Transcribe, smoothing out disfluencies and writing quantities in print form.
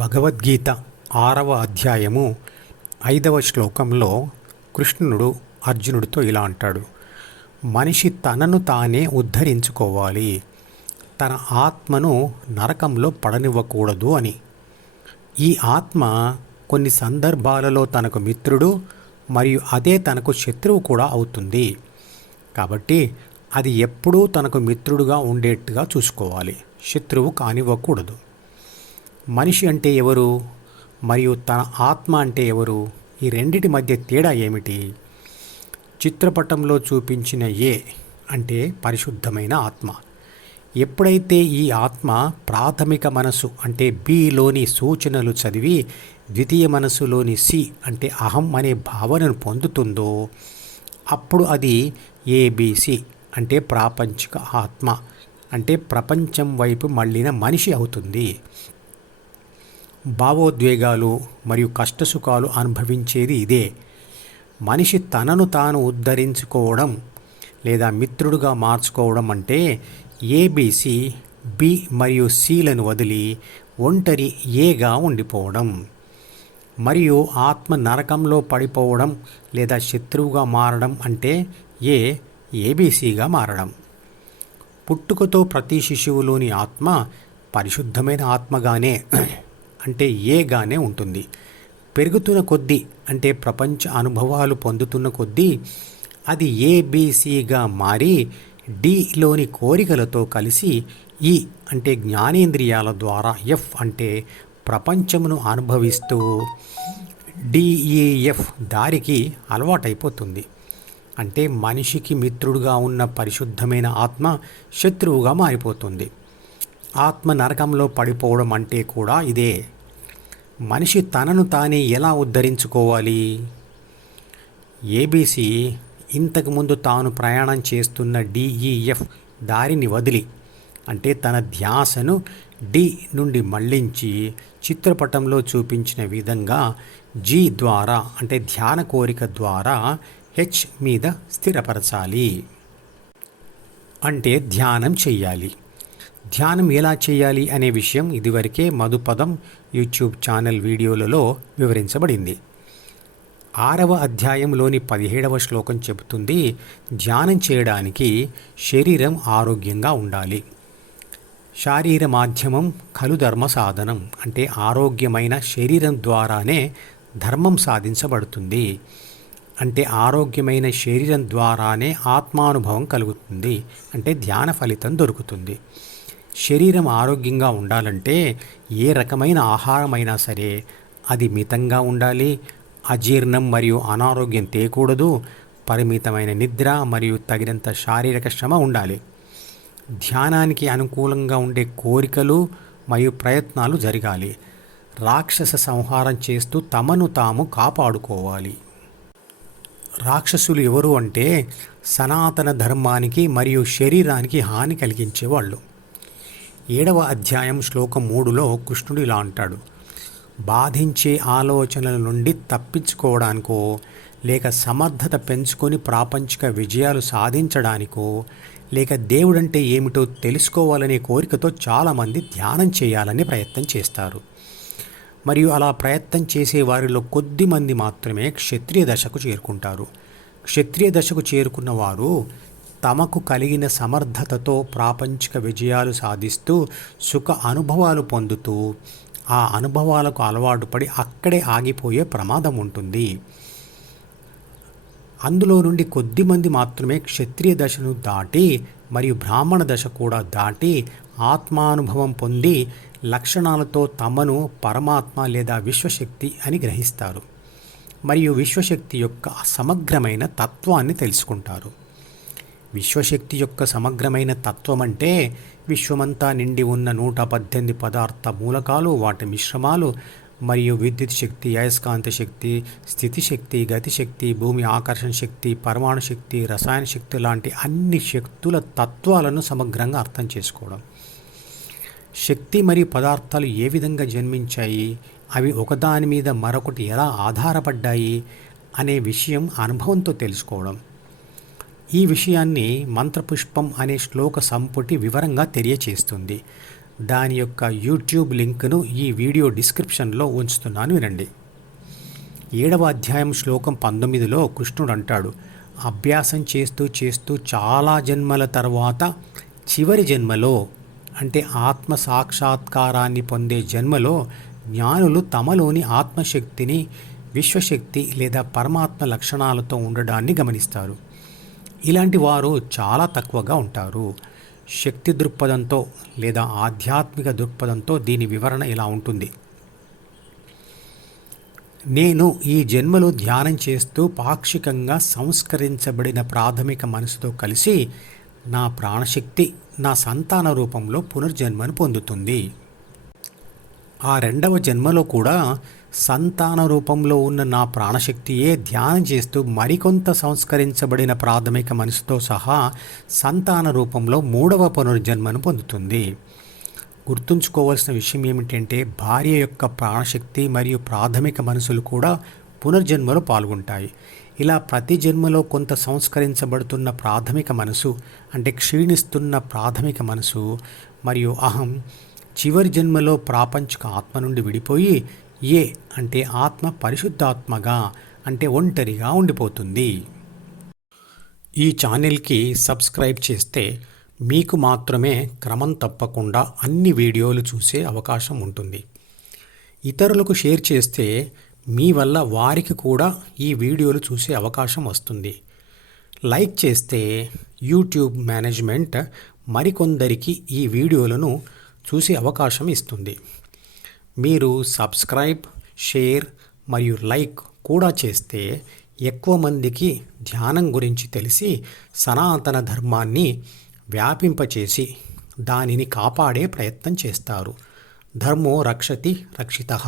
భగవద్గీత 6వ అధ్యాయము 5వ శ్లోకంలో కృష్ణుడు అర్జునుడితో ఇలా అంటాడు. మనిషి తనను తానే ఉద్ధరించుకోవాలి, తన ఆత్మను నరకంలో పడనివ్వకూడదు అని. ఈ ఆత్మ కొన్ని సందర్భాలలో తనకు మిత్రుడు మరియు అదే తనకు శత్రువు కూడా అవుతుంది. కాబట్టి అది ఎప్పుడూ తనకు మిత్రుడుగా ఉండేట్టుగా చూసుకోవాలి, శత్రువు కానివ్వకూడదు. మనిషి అంటే ఎవరు మరియు తన ఆత్మ అంటే ఎవరు? ఈ రెండిటి మధ్య తేడా ఏమిటి? చిత్రపటంలో చూపించిన ఏ అంటే పరిశుద్ధమైన ఆత్మ. ఎప్పుడైతే ఈ ఆత్మ ప్రాథమిక మనసు అంటే బిలోని సూచనలు చదివి ద్వితీయ మనసులోని సి అంటే అహం అనే భావనను పొందుతుందో అప్పుడు అది ఏబిసి అంటే ప్రాపంచిక ఆత్మ అంటే ప్రపంచం వైపు మళ్ళిన మనిషి అవుతుంది. భావోద్వేగాలు మరియు కష్టసుఖాలు అనుభవించేది ఇదే. మనిషి తనను తాను ఉద్ధరించుకోవడం లేదా మిత్రుడుగా మార్చుకోవడం అంటే ఏబిసి బి మరియు సిలను వదిలి ఒంటరి ఏగా ఉండిపోవడం. మరియు ఆత్మ నరకంలో పడిపోవడం లేదా శత్రువుగా మారడం అంటే ఏబిసిగా మారడం. పుట్టుకతో ప్రతి శిశువులోని ఆత్మ పరిశుద్ధమైన ఆత్మగానే అంటే ఏగానే ఉంటుంది. పెరుగుతున్న కొద్దీ అంటే ప్రపంచ అనుభవాలు పొందుతున్న కొద్దీ అది ఏబిసిగా మారి డిలోని కోరికలతో కలిసి ఈ అంటే జ్ఞానేంద్రియాల ద్వారా ఎఫ్ అంటే ప్రపంచమును అనుభవిస్తూ డిఈఎఫ్ దారికి అలవాటైపోతుంది. అంటే మనిషికి మిత్రుడుగా ఉన్న పరిశుద్ధమైన ఆత్మ శత్రువుగా మారిపోతుంది. ఆత్మ నరకంలో పడిపోవడం అంటే కూడా ఇదే. మనిషి తనను తానే ఎలా ఉద్ధరించుకోవాలి? ఏబిసి ఇంతకుముందు తాను ప్రయాణం చేస్తున్న డిఈఎఫ్ దారిని వదిలి అంటే తన ధ్యాసను డి నుండి మళ్లించి చిత్రపటంలో చూపించిన విధంగా జి ద్వారా అంటే ధ్యాన కోరిక ద్వారా హెచ్ మీద స్థిరపరచాలి. అంటే ధ్యానం చెయ్యాలి. ధ్యానం ఎలా చేయాలి అనే విషయం ఇదివరకే మధుపదం యూట్యూబ్ ఛానల్ వీడియోలలో వివరించబడింది. 6వ అధ్యాయంలోని 17వ శ్లోకం చెబుతుంది, ధ్యానం చేయడానికి శరీరం ఆరోగ్యంగా ఉండాలి. శారీర మాధ్యమం ఖలు ధర్మ సాధనం అంటే ఆరోగ్యమైన శరీరం ద్వారానే ధర్మం సాధించబడుతుంది. అంటే ఆరోగ్యమైన శరీరం ద్వారానే ఆత్మానుభవం కలుగుతుంది, అంటే ధ్యాన ఫలితం దొరుకుతుంది. శరీరం ఆరోగ్యంగా ఉండాలంటే ఏ రకమైన ఆహారమైనా సరే అది మితంగా ఉండాలి. అజీర్ణం మరియు అనారోగ్యం తేకూడదు. పరిమితమైన నిద్ర మరియు తగినంత శారీరక శ్రమ ఉండాలి. ధ్యానానికి అనుకూలంగా ఉండే కోరికలు మరియు ప్రయత్నాలు జరగాలి. రాక్షస సంహారం చేస్తూ తమను తాము కాపాడుకోవాలి. రాక్షసులు ఎవరు అంటే సనాతన ధర్మానికి మరియు శరీరానికి హాని కలిగించేవాళ్ళు. 7వ అధ్యాయం శ్లోకం 3లో కృష్ణుడు ఇలా అంటాడు, బాధించే ఆలోచనల నుండి తప్పించుకోవడానికో లేక సమర్థత పెంచుకొని ప్రాపంచిక విజయాలు సాధించడానికో లేక దేవుడంటే ఏమిటో తెలుసుకోవాలనే కోరికతో చాలామంది ధ్యానం చేయాలని ప్రయత్నం చేస్తారు. మరియు అలా ప్రయత్నం చేసే వారిలో కొద్దిమంది మాత్రమే క్షత్రియ దశకు చేరుకుంటారు. క్షత్రియ దశకు చేరుకున్న వారు తమకు కలిగిన సమర్థతతో ప్రాపంచిక విజయాలు సాధిస్తూ సుఖ అనుభవాలు పొందుతూ ఆ అనుభవాలకు అలవాటు పడి అక్కడే ఆగిపోయే ప్రమాదం ఉంటుంది. అందులో నుండి కొద్దిమంది మాత్రమే క్షత్రియ దశను దాటి మరియు బ్రాహ్మణ దశ కూడా దాటి ఆత్మానుభవం పొంది లక్షణాలతో తమను పరమాత్మ లేదా విశ్వశక్తి అని గ్రహిస్తారు మరియు విశ్వశక్తి యొక్క సమగ్రమైన తత్వాన్ని తెలుసుకుంటారు. విశ్వశక్తి యొక్క సమగ్రమైన తత్వం అంటే విశ్వమంతా నిండి ఉన్న 118 పదార్థ మూలకాలు, వాటి మిశ్రమాలు మరియు విద్యుత్ శక్తి, అయస్కాంత శక్తి, స్థితి శక్తి, గతిశక్తి, భూమి ఆకర్షణ శక్తి, పరమాణు శక్తి, రసాయన శక్తి లాంటి అన్ని శక్తుల తత్వాలను సమగ్రంగా అర్థం చేసుకోవడం. శక్తి మరియు పదార్థాలు ఏ విధంగా జన్మించాయి, అవి ఒకదాని మీద మరొకటి ఎలా ఆధారపడ్డాయి అనే విషయం అనుభవంతో తెలుసుకోవడం. ఈ విషయాన్ని మంత్రపుష్పం అనే శ్లోక సంపుటి వివరంగా తెలియచేస్తుంది. దాని యొక్క యూట్యూబ్ లింక్ను ఈ వీడియో డిస్క్రిప్షన్లో ఉంచుతున్నాను, వినండి. 7వ అధ్యాయం శ్లోకం 19లో కృష్ణుడు అంటాడు, అభ్యాసం చేస్తూ చేస్తూ చాలా జన్మల తర్వాత చివరి జన్మలో అంటే ఆత్మ సాక్షాత్కారాన్ని పొందే జన్మలో జ్ఞానులు తమలోని ఆత్మశక్తిని విశ్వశక్తి లేదా పరమాత్మ లక్షణాలతో ఉండడాన్ని గమనిస్తారు. ఇలాంటి వారు చాలా తక్కువగా ఉంటారు. శక్తి దృక్పథంతో లేదా ఆధ్యాత్మిక దృక్పథంతో దీని వివరణ ఇలా ఉంటుంది. నేను ఈ జన్మలో ధ్యానం చేస్తూ పాక్షికంగా సంస్కరించబడిన ప్రాథమిక మనసుతో కలిసి నా ప్రాణశక్తి నా సంతాన రూపంలో పునర్జన్మను పొందుతుంది. ఆ 2వ జన్మలో కూడా సంతాన రూపంలో ఉన్న నా ప్రాణశక్తియే ధ్యానం చేస్తూ మరికొంత సంస్కరించబడిన ప్రాథమిక మనసుతో సహా సంతాన రూపంలో 3వ పునర్జన్మను పొందుతుంది. గుర్తుంచుకోవాల్సిన విషయం ఏమిటంటే భార్య యొక్క ప్రాణశక్తి మరియు ప్రాథమిక మనసులు కూడా పునర్జన్మలో పాల్గొంటాయి. ఇలా ప్రతి జన్మలో కొంత సంస్కరించబడుతున్న ప్రాథమిక మనసు అంటే క్షీణిస్తున్న ప్రాథమిక మనసు మరియు అహం చివరి జన్మలో ప్రాపంచిక ఆత్మ నుండి విడిపోయి అంటే ఆత్మ పరిశుద్ధాత్మగా అంటే ఒంటరిగా ఉండిపోతుంది. ఈ ఛానల్కి సబ్స్క్రైబ్ చేస్తే మీకు మాత్రమే క్రమం తప్పకుండా అన్ని వీడియోలు చూసే అవకాశం ఉంటుంది. ఇతరులకు షేర్ చేస్తే మీ వల్ల వారికి కూడా ఈ వీడియోలు చూసే అవకాశం వస్తుంది. లైక్ చేస్తే యూట్యూబ్ మేనేజ్మెంట్ మరికొందరికి ఈ వీడియోలను చూసే అవకాశం ఇస్తుంది. మీరు సబ్స్క్రైబ్, షేర్ మరియు లైక్ కూడా చేస్తే ఎక్కువ మందికి ధ్యానం గురించి తెలిసి సనాతన ధర్మాన్ని వ్యాపింపచేసి దానిని కాపాడే ప్రయత్నం చేస్తారు. ధర్మో రక్షతి రక్షితః.